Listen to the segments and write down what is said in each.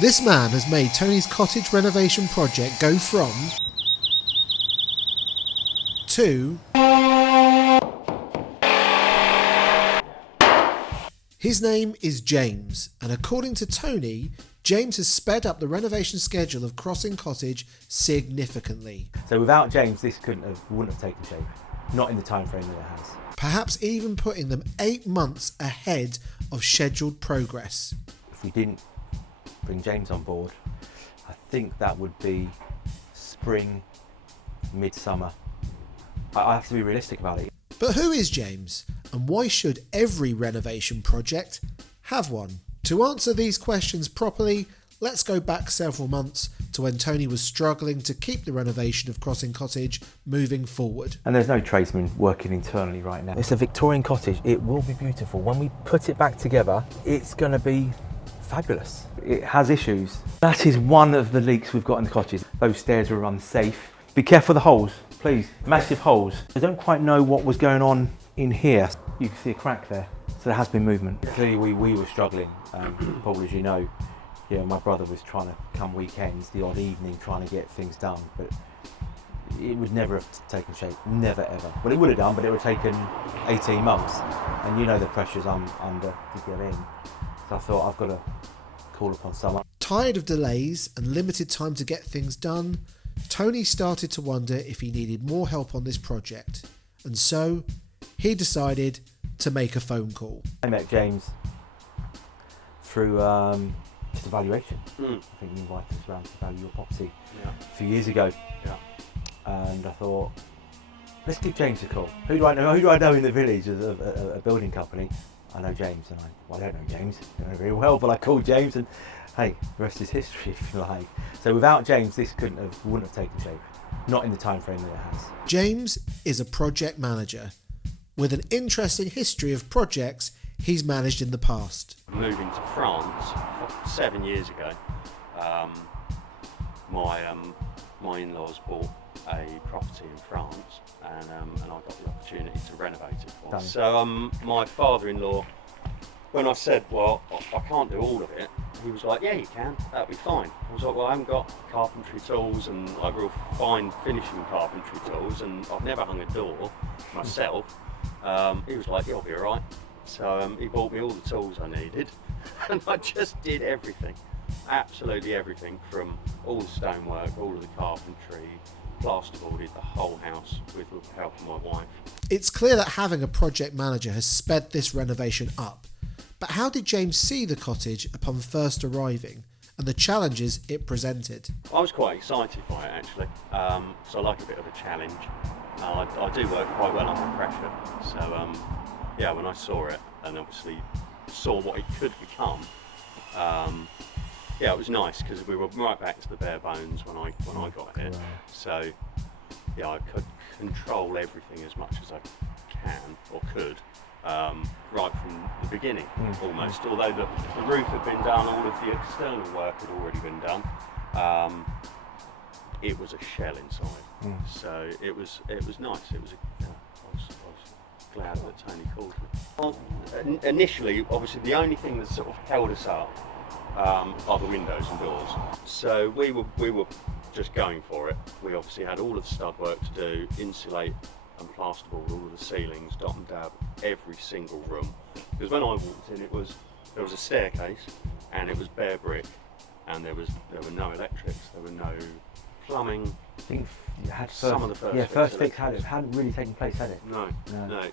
This man has made Tony's cottage renovation project go from to. His name is James, and according to Tony, James has sped up the renovation schedule of Crossing Cottage significantly. So without James, this wouldn't have taken shape. Not in the time frame that it has. Perhaps even putting them 8 months ahead of scheduled progress. If we didn't bring James on board, I think that would be spring, midsummer. I have to be realistic about it. But who is James, and why should every renovation project have one? To answer these questions properly, let's go back several months to when Tony was struggling to keep the renovation of Crossing Cottage moving forward. And there's no tradesmen working internally right now. It's a Victorian cottage. It will be beautiful. When we put it back together, it's going to be fabulous. It has issues. That is one of the leaks we've got in the cottage. Those stairs are unsafe. Be careful of the holes, please. Massive holes. I don't quite know what was going on in here. You can see a crack there. So there has been movement. Clearly we were struggling, probably as you know. Yeah, my brother was trying to come weekends, the odd evening, trying to get things done, but it would never have taken shape, never ever. Well, it would have done, but it would have taken 18 months. And you know the pressures I'm under to get in. So I thought I've got to call upon someone. Tired of delays and limited time to get things done, Tony started to wonder if he needed more help on this project. And so he decided to make a phone call. I met James through just a valuation. I think you invited us around to value your property a few years ago. And I thought, let's give James a call. Who do I know? Who do I know in the village as a building company? I know James, and I don't know James, I don't know very well, but I called James, and hey, the rest is history, if you like. So without James, this wouldn't have taken shape. Not in the time frame that it has. James is a project manager with an interesting history of projects he's managed in the past. Moving to France 7 years ago, my in-laws bought a property in France, and I got the opportunity to renovate it for them. So my father-in-law, when I said, well, I can't do all of it, he was like, yeah, you can, that'll be fine. I was like, well, I haven't got carpentry tools and like real fine finishing carpentry tools, and I've never hung a door myself. He was like, you'll be all right. So he bought me all the tools I needed, and I just did everything, absolutely everything, from all the stonework, all of the carpentry, plasterboarded the whole house with the help of my wife. It's clear that having a project manager has sped this renovation up. But how did James see the cottage upon first arriving and the challenges it presented? I was quite excited by it actually, so I like a bit of a challenge. I do work quite well under pressure, so yeah, when I saw it and obviously saw what it could become, yeah, it was nice because we were right back to the bare bones when I got here. So yeah, I could control everything as much as I can or could. Right from the beginning, almost. Although the roof had been done, all of the external work had already been done. It was a shell inside, so it was nice. It was. I was glad that Tony called me. Well, initially, obviously, the only thing that sort of held us up are the windows and doors. So we were just going for it. We obviously had all of the stud work to do, insulate and plasterboard all of the ceilings, dot and dab every single room. Because when I walked in, there was a staircase, and it was bare brick, and there were no electrics, there were no plumbing. I think you had some of the first fix hadn't really taken place, had it? No.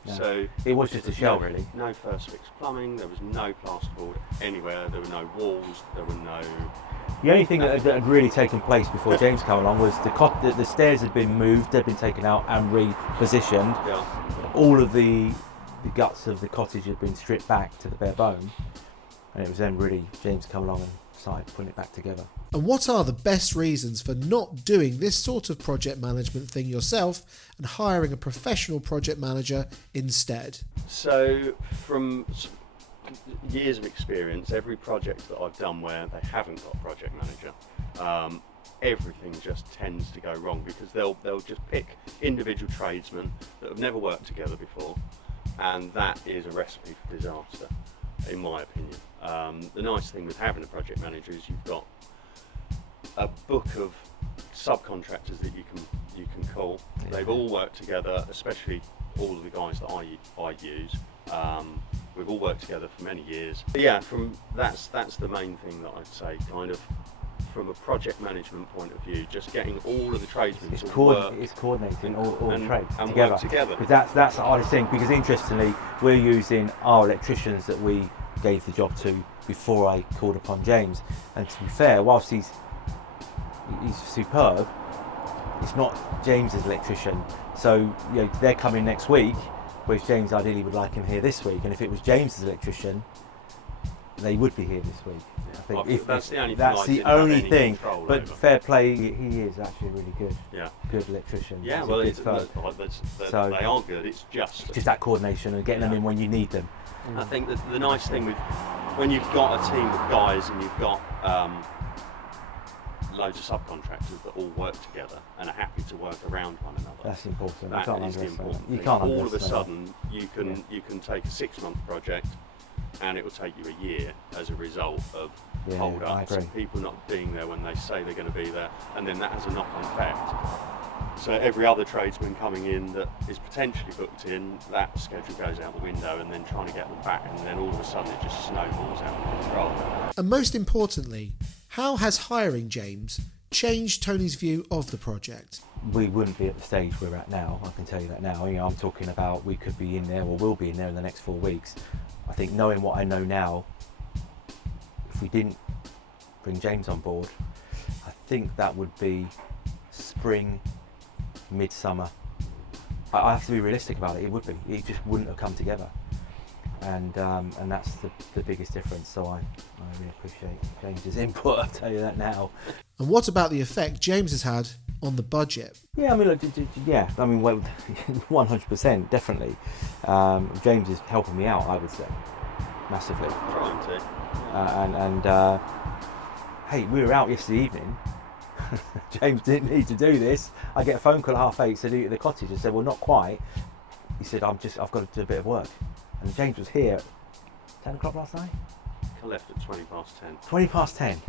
So it was just a shell, really. No first fix plumbing. There was no plasterboard anywhere. There were no walls. There were no. The only thing that had really taken place before James came along was the stairs had been moved, they'd been taken out and repositioned. Yeah. All of the guts of the cottage had been stripped back to the bare bone, and it was then really James come along and started putting it back together. And what are the best reasons for not doing this sort of project management thing yourself and hiring a professional project manager instead? So from years of experience, every project that I've done where they haven't got a project manager, everything just tends to go wrong because they'll just pick individual tradesmen that have never worked together before, and that is a recipe for disaster, in my opinion. The nice thing with having a project manager is you've got a book of subcontractors that you can call. Yeah. They've all worked together, especially all of the guys that I use. We've all worked together for many years. But yeah, that's the main thing that I'd say, kind of from a project management point of view, just getting all of the tradesmen to work. It's coordinating all the trades and together. work together. Because that's the hardest thing, because interestingly, we're using our electricians that we gave the job to before I called upon James. And to be fair, whilst he's superb, it's not James's electrician. So you know, they're coming next week, whereas James ideally would like him here this week. And if it was James's electrician, they would be here this week. I think that's the only thing. But over. Fair play, he is actually really good. Yeah. Good electrician. Yeah, He's well, so they are good. It's just that coordination and getting them in when you need them. I think that the nice thing with when you've got a team of guys and you've got loads of subcontractors that all work together and are happy to work around one another. That's important. That is the important thing. All of a sudden, you can take a 6-month project, and it will take you a year as a result of hold-ups and people not being there when they say they're going to be there, and then that has a knock-on effect. So every other tradesman coming in that is potentially booked in, that schedule goes out the window, and then trying to get them back, and then all of a sudden it just snowballs out of control. And most importantly, how has hiring James changed Tony's view of the project? We wouldn't be at the stage we're at now, I can tell you that now. You know, I'm talking about we could be in there or will be in there in the next 4 weeks. I think knowing what I know now, if we didn't bring James on board, I think that would be spring, midsummer. I have to be realistic about it. It would be. It just wouldn't have come together, and that's the biggest difference. So I really appreciate James's input. I'll tell you that now. And what about the effect James has had on the budget? Yeah, I mean, look, well, 100%, definitely. James is helping me out, I would say, massively. Trying to. Hey, we were out yesterday evening. James didn't need to do this. I get a phone call at 8:30 to do it at the cottage. I said, well, not quite. He said, I've got to do a bit of work. And James was here at 10 o'clock last night. I left at 20 past 10. 20 past 10.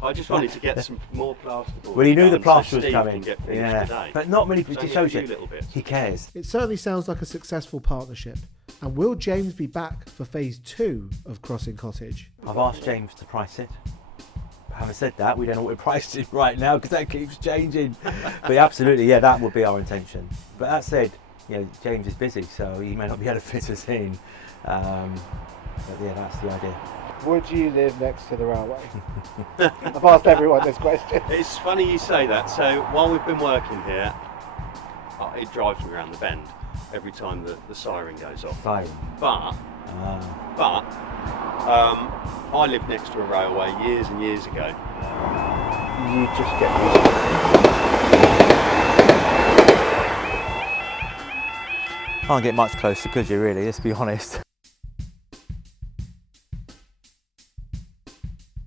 I just wanted to get some more plasterboard. Well, he knew the plaster so was Steve coming. Can get finished today. But not many. It It's just only a shows few you little bits. he cares. It certainly sounds like a successful partnership. And will James be back for phase 2 of Crossing Cottage? I've asked James to price it. Having said that, we don't know what we're pricing right now because that keeps changing. But absolutely, yeah, that would be our intention. But that said, you know, James is busy, so he may not be able to fit us in. But yeah, that's the idea. Would you live next to the railway? I've asked everyone this question. It's funny you say that. So while we've been working here, it drives me around the bend every time the siren goes off. Fine. But I lived next to a railway years and years ago. You just get used to it. Can't get much closer, could you really? Let's be honest.